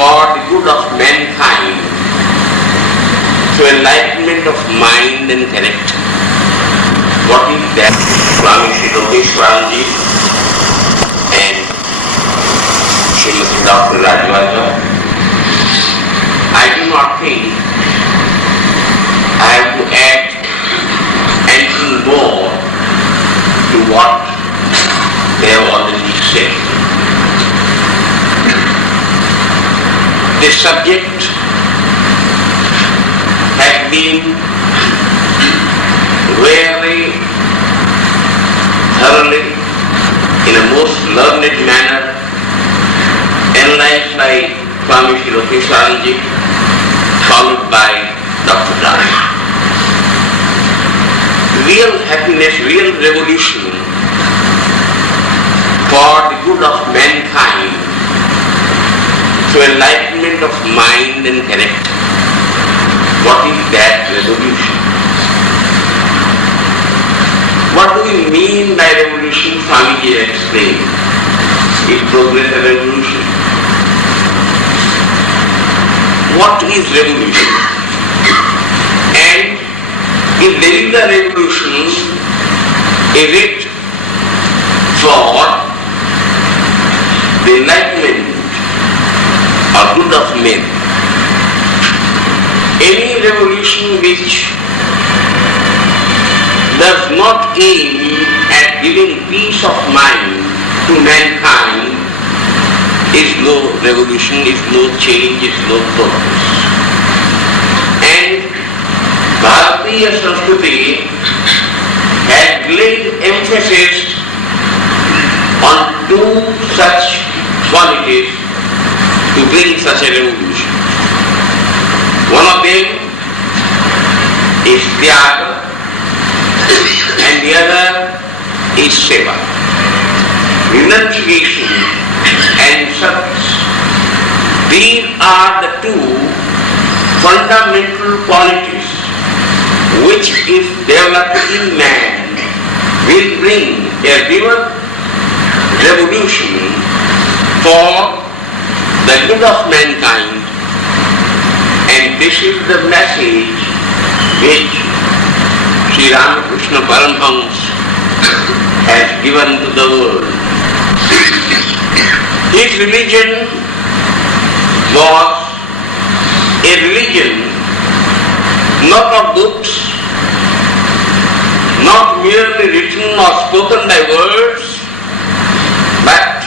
for the good of mankind through enlightenment of mind and character. What is that? Swami Sri Lokeshwaranji and Srimati Dr. Rajwaja. I do not think I have to add anything more to what they have already said. The subject has been very thoroughly, in a most learned manner, analyzed by Swami Sri Lokeshwaranji, followed by Dr. Raj. Real happiness, real revolution for the good of mankind through enlightenment of mind and character. What is that revolution? What do we mean by revolution? Swamiji explained. Is progress a revolution? What is revolution? And if there is a revolution, is it for the enlightenment or good of men? Any revolution which does not aim at giving peace of mind to mankind is no revolution, is no change, is no progress. And Bharatiya Sanskriti has laid emphasis on two such qualities to bring such a revolution. One of them is Tyaga and the other is Seva. Renunciation and service. These are the two fundamental qualities which, if developed in man, will bring a real revolution for the good of mankind. And this is the message which Sri Ramakrishna Paramhans has given to the world. His religion was a religion not of books, not merely written or spoken by words, but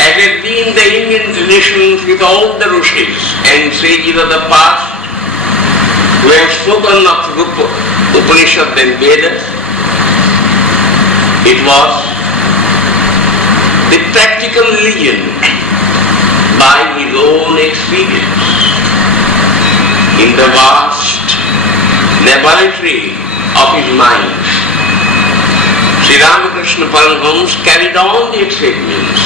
as has been the Indian traditions with all the rishis and sages of the past who have spoken of Upanishad and Vedas. It was the practical religion by his own experience in the vast laboratory of his mind. Sri Ramakrishna Paramhans carried on the experiments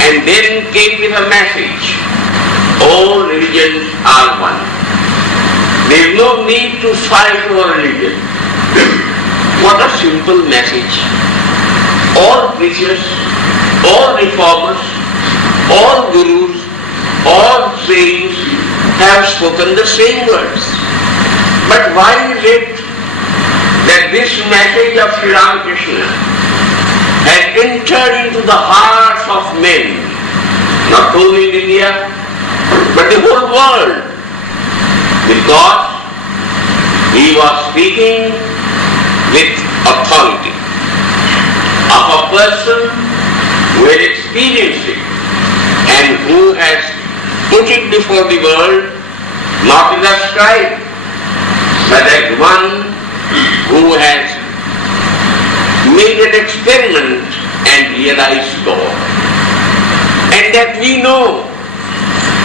and then came with a message: all religions are one. There is no need to fight over religion. What a simple message. All preachers, all reformers, all gurus, all saints have spoken the same words. But why is it that this message of Sri Ramakrishna has entered into the hearts of men, not only in India, but the whole world? Because he was speaking with authority of a person who had experienced it and who has put it before the world, not as a scribe, but as one who has made an experiment and realized God. And that we know.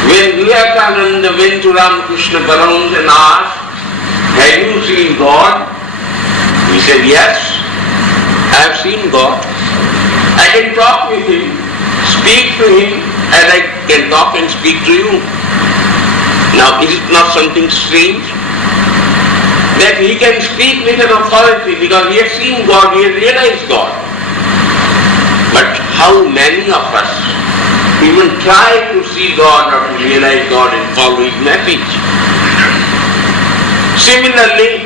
When Vivekananda went to Ramakrishna Paramhans and asked, have you seen God? He said, yes, I have seen God. I can talk with him, speak to him as I can talk and speak to you. Now, is it not something strange? That he can speak with an authority because he has seen God, he has realized God. But how many of us even try to see God or to realize God and follow His message. Similarly,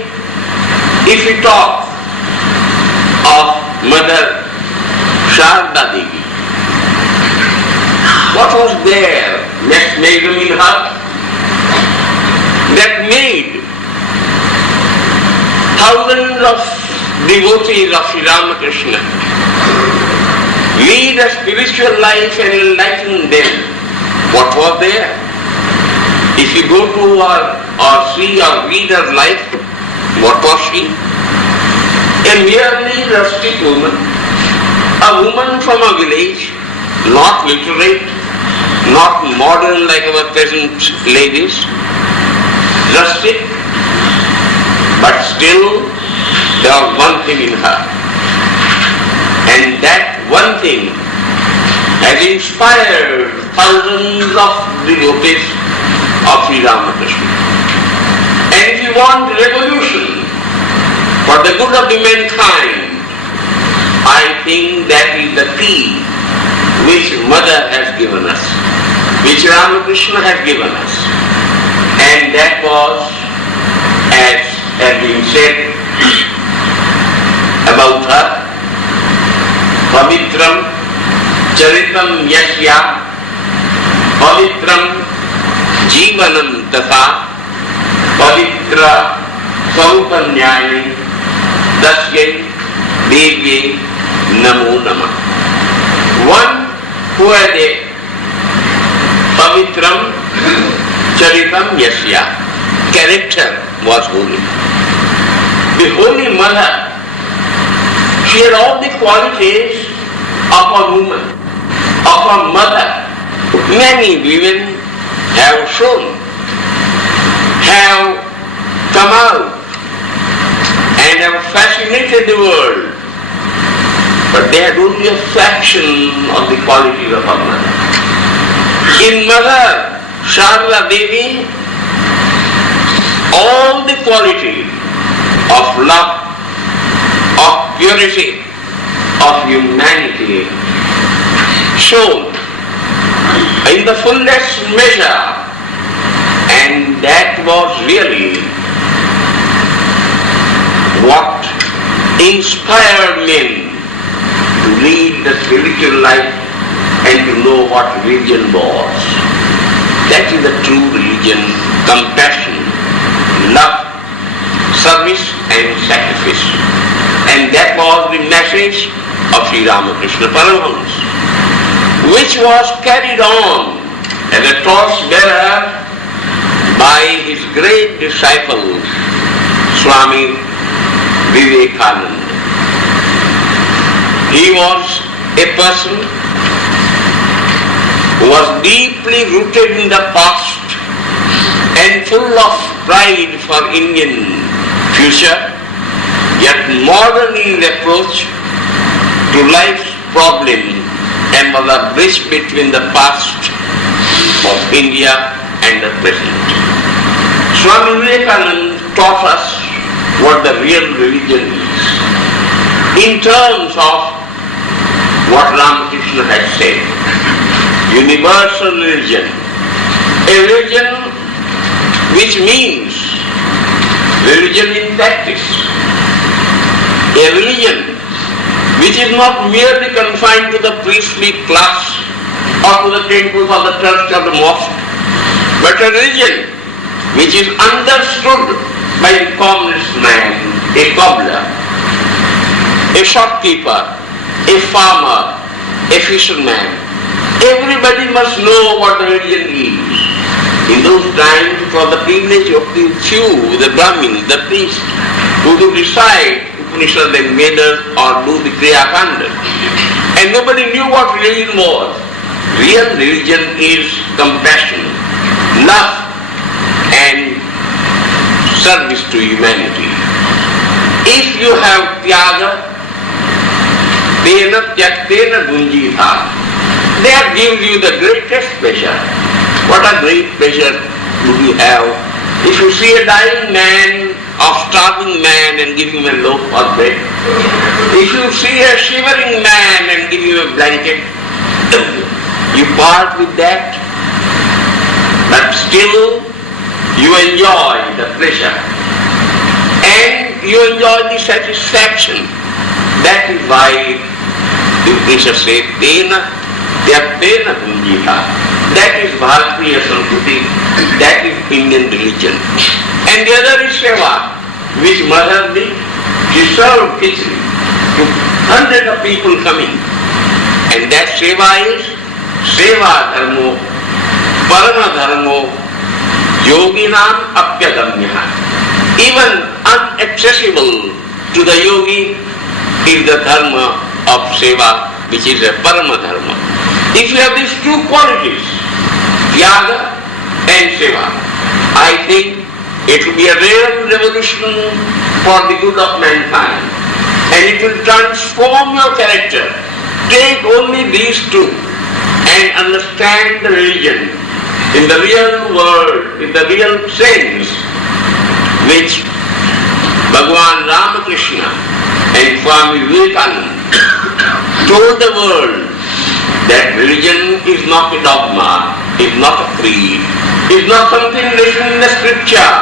if we talk of Mother Sharda Devi, what was there next Megam in her that made thousands of devotees of Sri Ramakrishna lead a spiritual life and enlighten them? What was there? If you go to or see or read her life, what was she? A merely rustic woman, a woman from a village, not literate, not modern like our present ladies, rustic, but still there was one thing in her. And that one thing has inspired thousands of devotees of Sri Ramakrishna. And if you want revolution for the good of the mankind, I think that is the key which Mother has given us, which Ramakrishna has given us. And that was, as has been said about her, Pavitram Charitam Yasya Pavitram Jivanam Tatha Pavitra Saupanyayani Dasye Devye Namo Namah. One who had a Pavitram Charitam Yasya character was holy. The Holy Mother, she had all the qualities of a woman, of a mother. Many women have shown, have come out and have fascinated the world, but they had only a fraction of the qualities of a mother. In Mother Sharda Devi, all the qualities of love, of purity, of humanity shown in the fullest measure, and that was really what inspired men to lead the spiritual life and to know what religion was. That is the true religion: compassion, love, service and sacrifice. And that was the message of Sri Ramakrishna Paramahamsa, which was carried on as a torch-bearer by his great disciple, Swami Vivekananda. He was a person who was deeply rooted in the past and full of pride for Indian future, yet modern in approach to life's problem, and was a bridge between the past of India and the present. Swami Vivekananda taught us what the real religion is in terms of what Ramakrishna had said. Universal religion, a religion which means religion in practice, a religion which is not merely confined to the priestly class or to the temples of the church or the mosque, but a religion which is understood by the commonest man, a cobbler, a shopkeeper, a farmer, a fisherman. Everybody must know what the religion is. In those times, it was the privilege of the few, the Brahmins, the priests, who would recite Upanishad and Vedas or do the Kriya Kanda. And nobody knew what religion was. Real religion is compassion, love and service to humanity. If you have tyaga, tena tyaktena gunjitha, that gives you the greatest pleasure. What a great pleasure do you have if you see a dying man, a starving man, and give him a loaf of bread. If you see a shivering man and give him a blanket. you part with that, but still you enjoy the pleasure and you enjoy the satisfaction. That is why the Upanishad says, Tena Tyaptena Punjita. That is Bharatiya Sanskriti, that is Indian religion. And the other is Seva, which mother did. She served khichdi to hundreds of people coming. And that Seva is Seva Dharmo, Parama Dharmo, Yoginam Apyadamya. Even inaccessible to the yogi is the dharma of Seva, which is a Parama Dharma. If you have these two qualities, Tyaga and Seva, I think it will be a real revolution for the good of mankind. And it will transform your character. Take only these two and understand the religion in the real world, in the real sense, which Bhagavan Ramakrishna and Swami Vivekananda told the world that religion is not a dogma, is not a creed, is not something written in the scripture,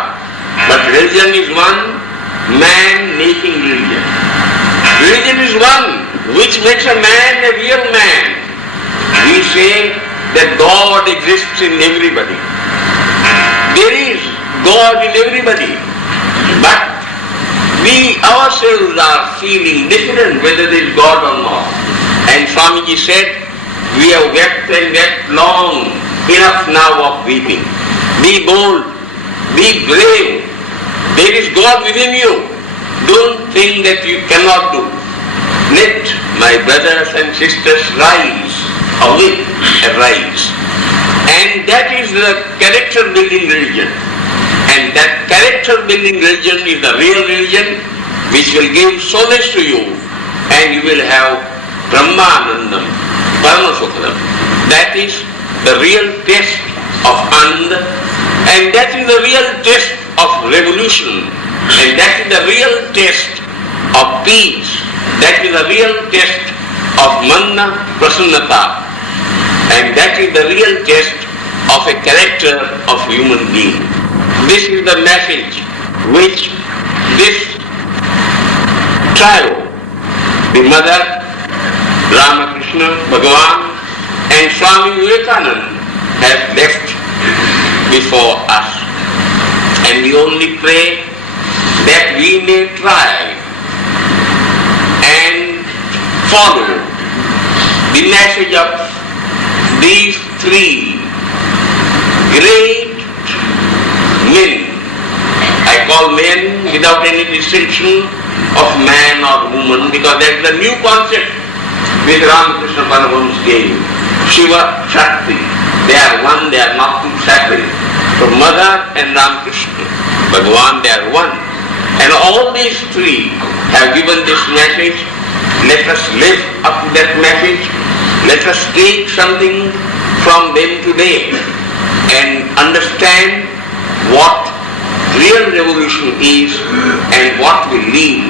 but religion is one man making religion. Religion is one which makes a man a real man. We say that God exists in everybody. There is God in everybody, but we ourselves are feeling different whether there is God or not. And Swamiji said, we have wept and wept long, enough now of weeping. Be bold, be brave. There is God within you. Don't think that you cannot do. Let my brothers and sisters rise, awake, arise. And that is the character building religion. And that character building religion is the real religion which will give solace to you, and you will have Brahmanandam, Paramasukhanam. That is the real test of Ananda, and that is the real test of revolution, and that is the real test of peace, that is the real test of Manna Prasannata, and that is the real test of a character of human being. This is the message which this trio, the mother, Ramakrishna, Bhagavan and Swami Vivekananda have left before us. And we only pray that we may try and follow the message of these three great men. I call men without any distinction of man or woman, because that is the new concept which Ramakrishna Paramahamsa gave. Shiva, Shakti, they are one, they are not two separate. So Mother and Ramakrishna, Bhagavan, they are one. And all these three have given this message. Let us live up to that message. Let us take something from them today and understand what real revolution is and what will lead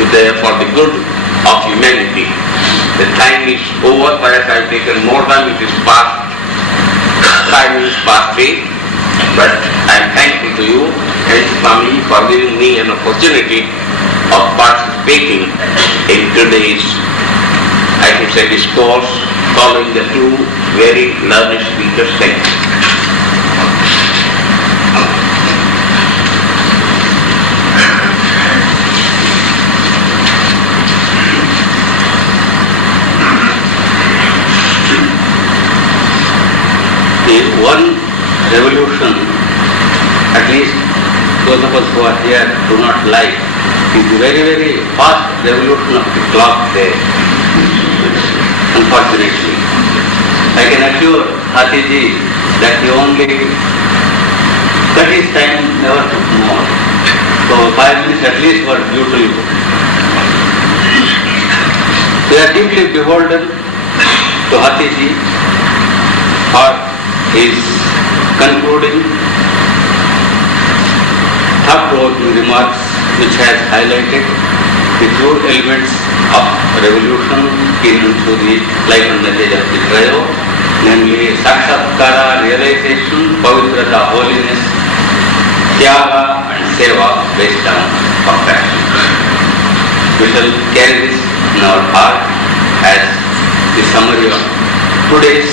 to for the good of humanity. The time is over, perhaps I have taken more time, it is past 5 minutes past 8, but I am thankful to you and Swami for giving me an opportunity of participating in today's, I should say, discourse following the two very learned speakers. Thank you. One revolution, at least those of us who are here do not like, is the very, very fast revolution of the clock there. Unfortunately, I can assure Hathiji that he only cut his time, never took more. So 5 minutes at least were due to you. We are deeply beholden to Hathiji for his concluding thought-provoking remarks, which has highlighted the true elements of revolution into the life and message of the trio, namely Sakshatkara, realization, Pavitrata, holiness, Tyaga and Seva based on compassion. We shall carry this in our heart as the summary of today's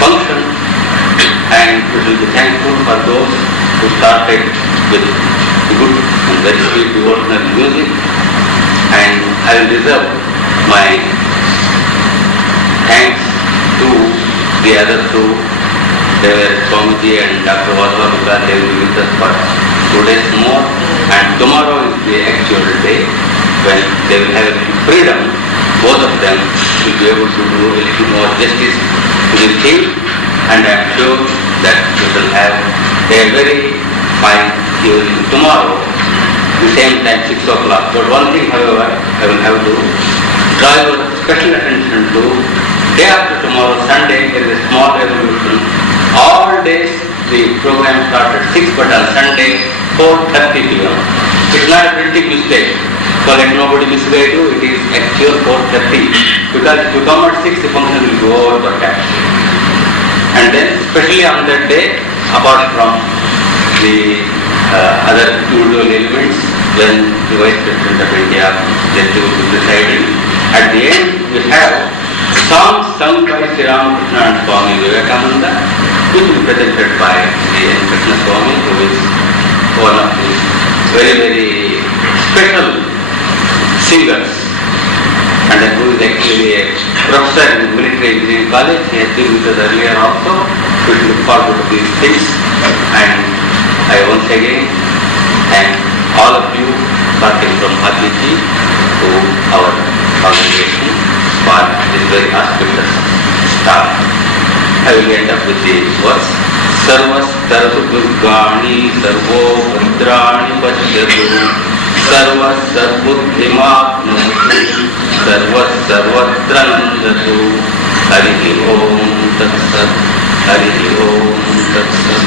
function, and we will be thankful for those who started with good and very sweet devotional music, and I will reserve my thanks to the other two, Devar Swamiji and Dr. Vasudha, because they will be with us for 2 days more, and tomorrow is the actual day when they will have freedom. Both of them will be able to do a little more justice to the theme, and I am sure that we will have a very fine evening tomorrow, the same time 6 o'clock. But one thing, however, I will have to draw your special attention to day after tomorrow, Sunday. There is a small revolution. All days the program starts at 6, but on Sunday 4:30 p.m. It's not a printing mistake. So let nobody misguide you. It is actual 4:30, because if you come at 6, the function will go over the time. And then, especially on that day, apart from the other usual elements, when the Vice President of India just will be presiding, at the end we have songs sung by Sri Ramakrishna and Swami Vivekananda, which will be presented by Sri N. Krishna Swami, who is one of the very, very special singers, and who is actually a professor in the military engineering college. He has been with us earlier also. We look forward to these things, and I once again thank all of you, starting from Hatiji to our congregation, for this very auspicious start. I will end up with the verse: Sarvastarva Durgani Sarvo Bhadrani Pashyatu Sarvasarbuddhimapnoti Sarvasarvatra Nandatu. Hari Om Tat Sat. Hari Om Tat Sat.